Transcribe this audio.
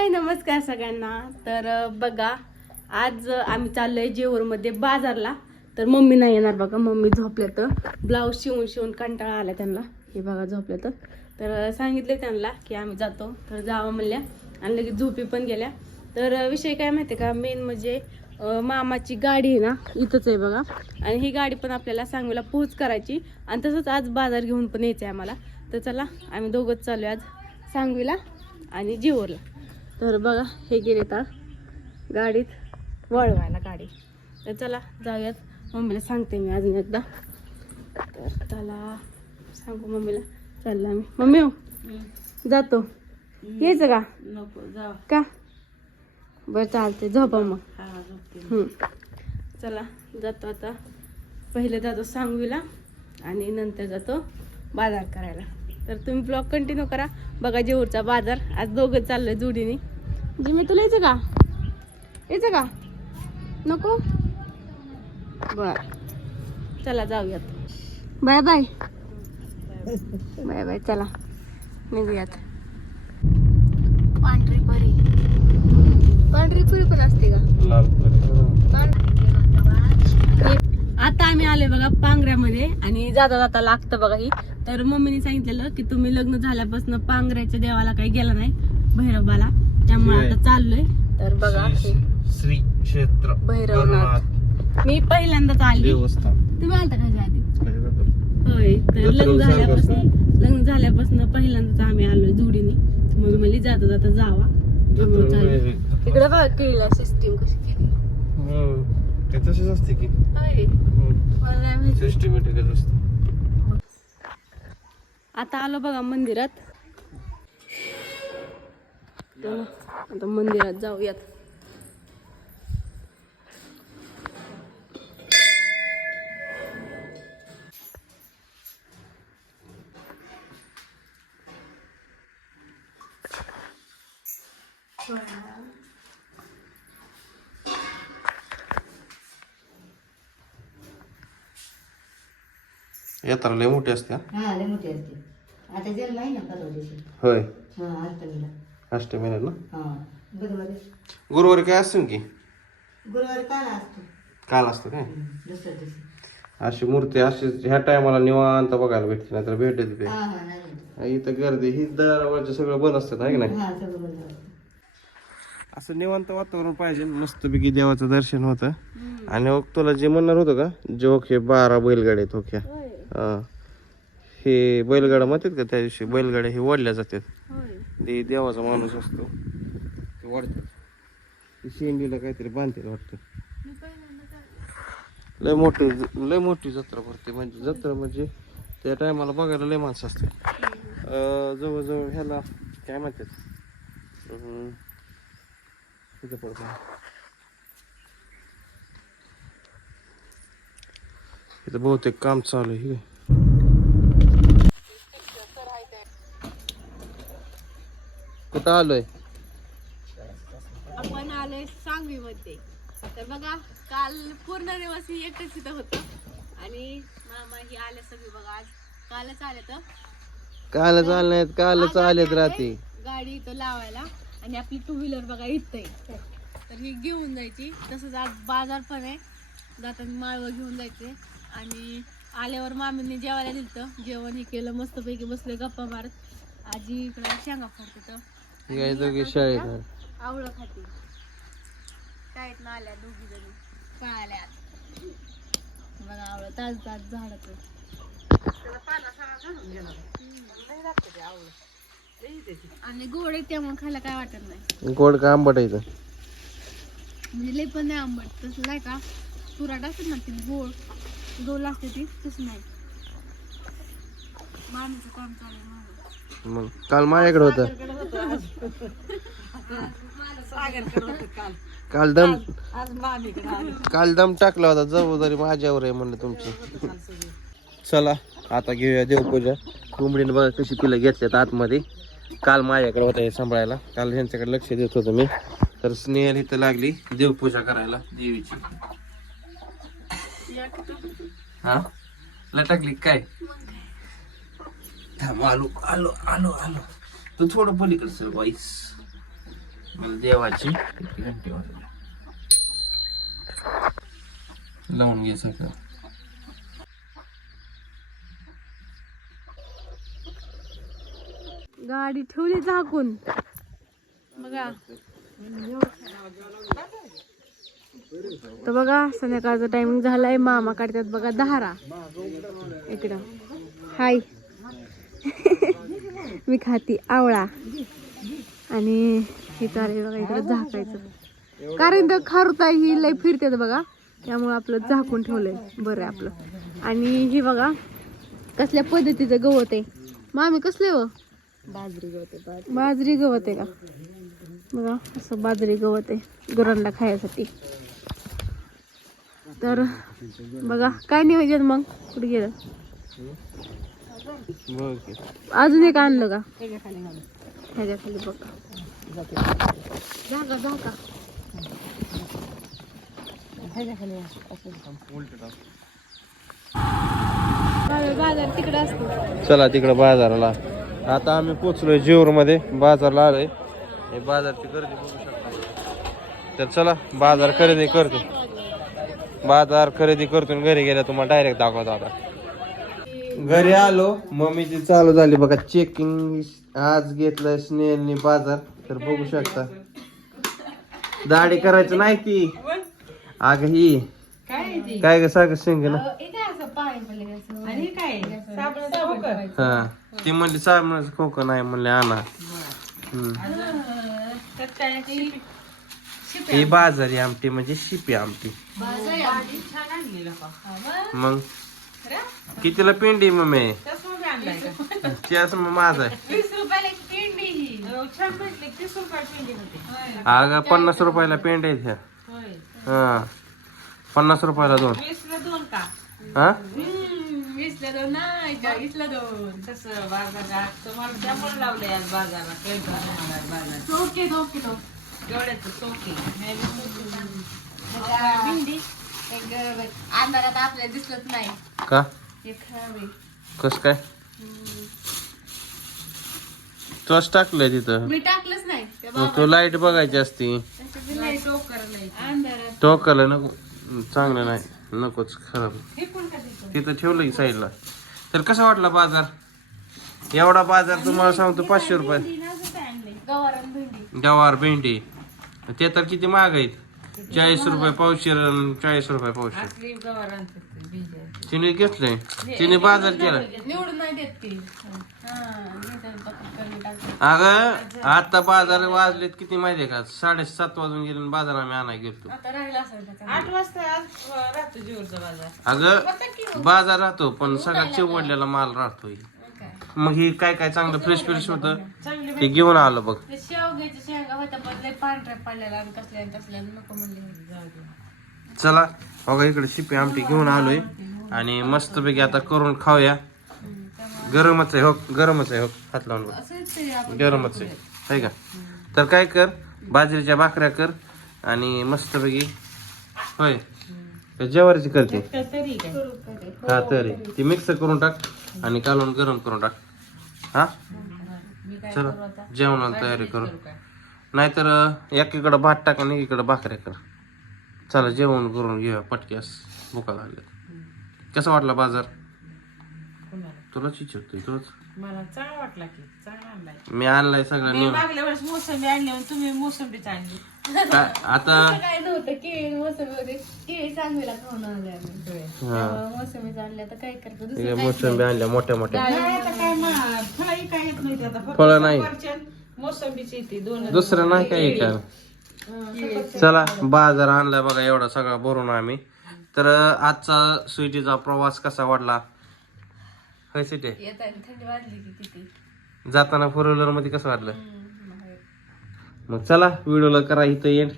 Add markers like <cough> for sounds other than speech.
हाय नमस्कार सगळ्यांना. तर बघा आज आम्ही आम्ही चाललोय जेऊरमध्ये बाजारला. तर मम्मी नाही येणार बघा मम्मी झोपल्या तर ब्लाऊज शिवून शिवून कंटाळा आला त्यांना. हे बघा झोपल्या तर तर सांगितले त्यांना की आम्ही जातो. तर जावं म्हणल्या आणि लगेच झोपी पण गेल्या. तर विषय काय माहिती का? मेन म्हणजे मामाची गाडी आहे ना इथंच आहे बघा. आणि ही गाडी पण आपल्याला सांगवीला पोहोच करायची. आणि तसंच आज बाजार घेऊन पण यायचं आहे आम्हाला. तर चला आम्ही दोघंच चालू आज सांगवीला आणि जिओरला तर बघा हे गेले तर गाडीत वळवायला गाडी. तर चला जाऊयात. मम्मीला सांगते मी अजून एकदा. तर चला सांगू मम्मीला. चाललं आम्ही. मम्मी हो जातो. यायचं का? नको जाऊ. का? बरं चालते झोपा मग. चला जातो आता. पहिले जातो सांगवीला आणि नंतर जातो बाजार करायला. तर तुम्ही ब्लॉग कंटिन्यू करा. बघा जेऊरचा बाजार. आज दोघं चाललोय जोडीने. जिमी तुला यायचं का? यायचं का? नको? बर. चला जाऊयात. Bye bye. बाय बाय चला. निघूयात. पांढरी परी. पांढरी परी पण असते का? आता आम्ही आले बघा पांगऱ्यामध्ये आणि जाता जाता लागतं बघा ही. तर मम्मीने सांगितलेलं की तुम्ही लग्न झाल्यापासून पांगऱ्याच्या देवाला काही गेला नाही भैरवबाला त्यामुळे आता चाललोय. तर बघा हे. श्री क्षेत्र भैरवनाथ. मी पहिल्यांदाच आली. देवस्थान. तुम्ही आलता का आधी? होय तर लग्न झाल्यापासून लग्न झाल्यापासून पहिल्यांदाच आम्ही आलोय जोडीने. मग म्हणली जाता जाता जावा. तिकडे बघा केळीला सिस्टीम कशी केली. ते तसेच असते की. होय. मला नाही माहिती. सिस्टमॅटिकच असते. आता आलो बघा मंदिरात. चला, आता मंदिरात जाऊयात. यात्रा लय मोठी असते. हा? हा लय मोठी असते. आता जन्म आहे ना परवा दिवशी. होय. हा अष्टमीला अष्टमीला ना? हा. गुरुवारी. गुरुवारी काय असतं की? गुरुवारी काल असतो. काल असतं काय? दुसऱ्या दिवशी. अशी मूर्ती अशी ह्या टायमाला निवांत बघायला भेटते नाही तर भेटत. हा हा नाही भेटत. इथं गर्दी ही दरवाजे सगळं बंद असतात आहे की नाही? हा सगळं बंद असतं. असं निवांत वातावरण पाहिजे मस्तपैकी देवाचं दर्शन होतं. आणि मग तुला जे म्हणणार होतं का? जोक हे बारा बैलगाड्या आहेत होय. हा. हे बैलगाडा म्हणतात का त्या दिवशी? बैलगाड्या हे ओढल्या जातात. होय. ते देवाचा माणूस असतो. ते वाढतात ते शेंडीला काहीतरी बांधतात वाटतं. लय मोठी लय मोठी जत्रा भरते म्हणजे जत्रा म्हणजे त्या टायमाला बघायला लय माणसं असते अं, जवळजवळ ह्याला काय म्हणतात? इथं पडतं. इथं बहुतेक काम चालू आहे हे काय? कुठं आलोय? आपण आलोय सांगवीमध्ये. तर बघा काल पूर्ण दिवस ही एकटेच तिथं होतं. आणि मामा ही आले सगळे बघा आज. कालच आले तर कालच आले कालच आलेत आले रात्री. गाडी इथं लावायला. आणि आपली टू व्हीलर बघा इथं आहे. तर ही घेऊन जायची. तसंच आज बाजार पण आहे. जाताना माळवं घेऊन जायचे. आणि आल्यावर मामींनी जेवायला दिलं जेवण हे केलं मस्तपैकी बसले गप्पा मारत. आजी इकडे शेंगा फोडते तर हे काय दोघे शाळेत आहे. आवळं खाते. शाळेत ना आल्या दोघी जणी. कळाल्या आज. बघा आवळं ताज ताज झाडाचं. आणि गोड आहे त्यामुळे खायला काय वाटत नाही. गोड का आंबट आहे इथं? म्हणजे लई पण नाही आंबट. तसं नाही का? तुराट असते ना ती गोड गोल असते ती तसं नाही. मामीचं काम चालू आहे. मग. काल माझ्याकडे होतं. काल दम काल दम टाकला होता जबाबदारी माझ्यावर आहे म्हणलं तुमची. चला आता घेऊया देवपूजा. कोंबडीने बघा कशी पिलं घेतल्यात आतमध्ये. काल माझ्याकडे होतं हे सांभाळायला. काल ह्यांच्याकडे लक्ष देत होतो मी. तर स्नेहल इथं लागली देवपूजा करायला देवीची. हा? लटकली काय? आलो आलो आलो आलो. तू थोडं पलीकडे सर वाईस मला देवाची घंटी वाजवली. लावून घे सगळं गाडी ठेवली झाकून. बघा. तर बघा संध्याकाळचा टायमिंग झालाय. मामा काढतात बघा दहारा. इकडं. हाय <laughs> मी खाती आवळा. आणि हे चालेल बघा इकडं झाकायचं. कारण तर खारुताई ही लय फिरतात बघा. त्यामुळे आपलं झाकून ठेवलंय. बरं आहे आपलं. आणि हे बघा कसल्या पद्धतीचं गवत आहे. मामी कसले हो? बाजरी गवते बाजरी गवत आहे का? बघा असं बाजरी गवत आहे गुरांना खायसाठी. तर बघा काय नियोजन मग? कुठे गेलं? बघ. अजून एक आणलं का? त्याच्याखाली ह्याच्या खाली बघा जागा जागा बाजार तिकडे असतो. चला तिकडे बाजाराला. आता आम्ही पोचलोय जेवर मध्ये बाजारला आलोय. हे बाजारची गर्दी बघू शकता. तर चला बाजार खरेदी करतो. बाजार खरेदी करतो घरी गेल्या तुम्हाला डायरेक्ट दाखवतो आता. घरी आलो मम्मीची चालू झाली बघा चेकिंग आज घेतलं स्नेहलनी बाजार तर बघू शकता. दाढी करायचं नाही ती अग ही काय काय ग साग शेंग ना? हा ती म्हणली साबणाचं खोकं नाही म्हणले आणा. ही बाजारी आमटी म्हणजे शिपी आमटी. का मग? कितीला पिंडी मम्मी? का? माझा वीस रुपयाला एक पेंडी. ही छान भेटली तीस रुपयाला पेंडी होती. अगं पन्नास रुपयाला पेंड आहेत ह्या. होय. हा. पन्नास रुपयाला दोन. वीसला दोन का? हा? वीसला दोन नाही चाळीसला दोन. तसं बाजारात तुम्हाला त्यामुळे लावलंय आज बाजारात. केळझर महागाई बाज़ार ओके ओके एवढ्याच चौकी. भिंडी एक गरब आहे. अंधारात आपल्याला दिसलंच नाही. का? हे खराब आहे. कस काय? तोच टाकलंय तिथं. मी टाकलंच नाही. त्या मग तो लाइट बघायची असती. नाही टोकर नाही अंधारात. तो कलर नको. चांगलं नाही. नकोच. खराब. हे कोण का तिथं तिथं ठेवलं की साईडला तर कसा वाटला बाजार? एवढा बाजार तुम्हाला सांगतो पाचशे रुपये. गवारण भेंडी. गवार भेंडी. ते तर किती महाग आहेत. चाळीस रुपये पावशेर आणि चाळीस रुपये पावशेर. असली गवार आणतात बिजा तिने घेतलंय तिने बाजार केला. निवडून नाही देत ती. हा. अगं आता बाजार वाजलेत किती माहितीये का? साडेसात वाजून गेले आणि बाजार आम्ही आता राहिला असेल त्याचा आठ वाजता आज अं, राहतो जीवरचा बाजार. अगं बाजार राहतो पण सगळा चिवडलेला माल राहतोय. मग ही काय काय चांगलं फ्रेश फ्रेश होतं? चांगली ते घेऊन आलो बघ. ते शेवग्याच्या शेंगा होत्या पण लय पांढऱ्या पडलेला आणि कसल्या आणि तसल्या नको म्हणले. जाऊ दे चला बघा इकडे शिपी आमटी घेऊन आलोय. आणि मस्तपैकी आता करून खाऊया. गरमच आहे हो गरमच आहे हो हात लावून बघ. असंच तरी आपण गरमच आहे का? तर काय कर बाजरीच्या भाकऱ्या कर आणि मस्तपैकी होय का ज्वारीची करते. तर तरी काय? करू करे. हा तरी. ती मिक्स करून टाक आणि कालवून गरम करून टाक. हा? मी काय चला आता? जेवणाला तयारी करू. नाहीतर एकीकडं भात टाक आणि एकीकडं भाकऱ्या कर. चला जेवण करून घेऊया पटक्यास भुका लागल्या कसा वाटला बाजार? तुलाच विचारतोय तुलाच? मला चांगला वाटला की चांगला आणलाय. मी आणलाय सगळं मी नेऊन मागल्या वेळेस मोसंबी आणली आणि तुम्ही मोसंबीच आणली. काय- आता काय नव्हतं केळी मोसंबी होते? केळी चांगलीला खाऊन आले आम्ही होय. त्यामुळे मोसंबी आणल्या तर काय करतो? हे दुसरं मोसंबी आणल्या मोठ्या मोठ्या. नाही आता काय मा- फळंही काय येत नाही आता फक्त फळं नाही. सफरचंद, मोसंबीची येते दोन दुसरं नाही काय काय चला बाजार आणलाय बघा एवढा सगळा भरून आम्ही. तर आजचा सुईटीचा प्रवास कसा वाटला? होय सिटे येताना थंडी वाजली की किती? जाताना फोर व्हीलरमध्ये कसं वाटलं. मग चला व्हिडिओला करा इथं एंड